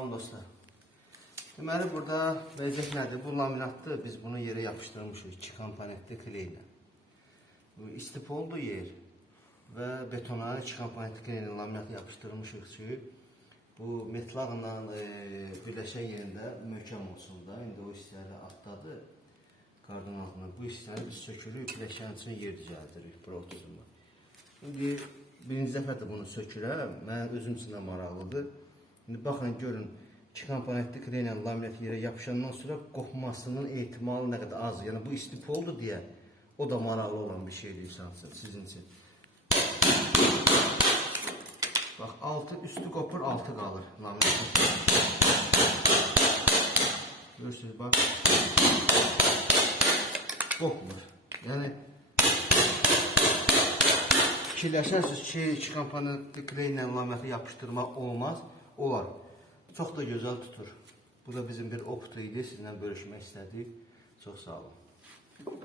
Salam dostlar. Deməli burada vəziyyət nədir? Bu laminatdır. Biz bunu yerə yapışdırmışıq 2 komponentli kley ilə. Bu istipoldu yer və betona 2 komponentli kley ilə laminatı yapışdırmışıq ki, bu metlaqla birləşən yerində möhkəm olsun da. İndi o hissləri atladı. Qardan altına bu hissəni biz sökürük, birləşən üçün yer düzəldirik bura otursunlar. İndi birinci dəfədir bunu sökürəm. Mən özüm üçün də maraqlıdır. İndi baxın görün 2 komponentli kley ilə laminat yerə yapışandan sonra qopmasının ehtimalı nə qədər az. Yəni bu istipoldur deyə o da maraqlı olan bir şeydir sizin üçün. Bax altı üstü qopur, altı qalır laminatın. Görürsünüz bax. Qopmur. Yəni fikirləşərsiniz ki, 2 komponentli kley ilə laminatı yapışdırmaq olmaz. Olar. Çox da gözəl tutur. Bu da bizim bir optu idi. Sizinlə bölüşmək istədik. Çox sağ olun.